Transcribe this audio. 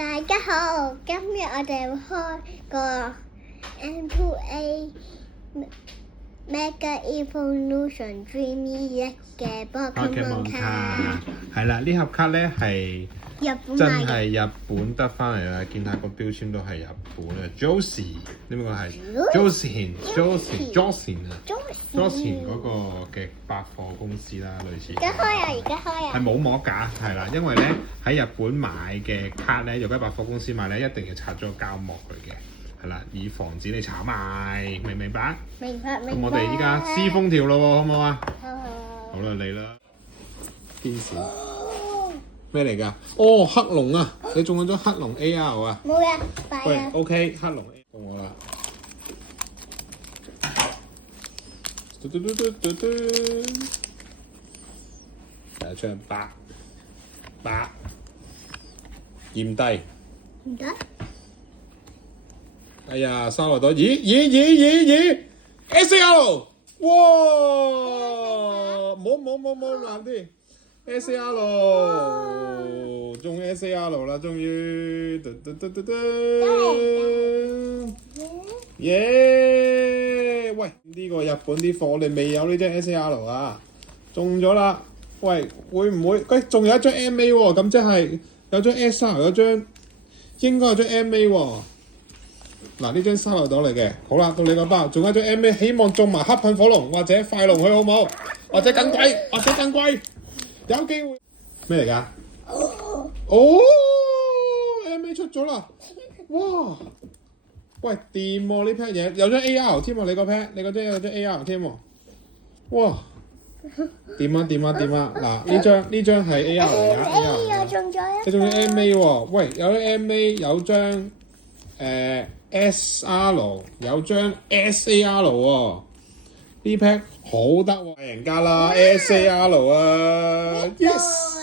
大家好，今日我哋會開個 M2A Mega Evolution Dreamy 嘅 Pokemon 卡。係啦，呢盒卡咧係日本真買嘅，係日本得翻嚟啦，見下個標籤都係日本嘅 Josie，呢個係 Josie 啊 ，Josie 嗰個嘅百貨公司啦，類似。而家開啊！而家開啊！係冇膜㗎，係啦，因為咧喺日本買嘅卡咧，如果喺百貨公司買咧，一定要拆咗個膠膜佢嘅，係啦，以防止你炒賣，明唔明白？明白。咁我哋依家撕封條咯喎，好唔好啊？好。好啦，嚟啦！天使咩嚟㗎？哦，黑龍啊！你中咗黑龍 AR 啊？冇啊，快喂啊！ ，OK，黑龍 A 到我啦。嘟嘟嘟嘟嘟嘟，第一張八，驗低。唔得，哎呀，沙羅朵，咦 ，SAR， 哇！冇難啲 ，SAR， 中 SAR 啦，終於，嘟，耶！喂，呢個日本啲貨我哋未有呢張 SAR 啊，中咗啦！喂，會唔會？喂，仲有一張 MA 喎，咁即係有張 SR， 有張應該有張 MA 喎。嗱，呢張沙漏朵嚟嘅，好啦，到你個包，仲有一張 MA， 希望中埋黑噴火龍或者快龍佢好冇？或者更貴，有機會。咩嚟㗎？哦 ，MA 出咗啦！哇！喂，掂喎呢 pair 嘢，有張 AR 添喎，你個 pair，你嗰張有張 AR 添喎。哇！掂啊！嗱，呢張係 AR 嚟㗎 A 又中咗你仲有 MA 喎？喂，有張 MA， 有張SR， 有張 SAR 喎。呢 pack 好得喎，人家啦 SAR 啊 ，yes。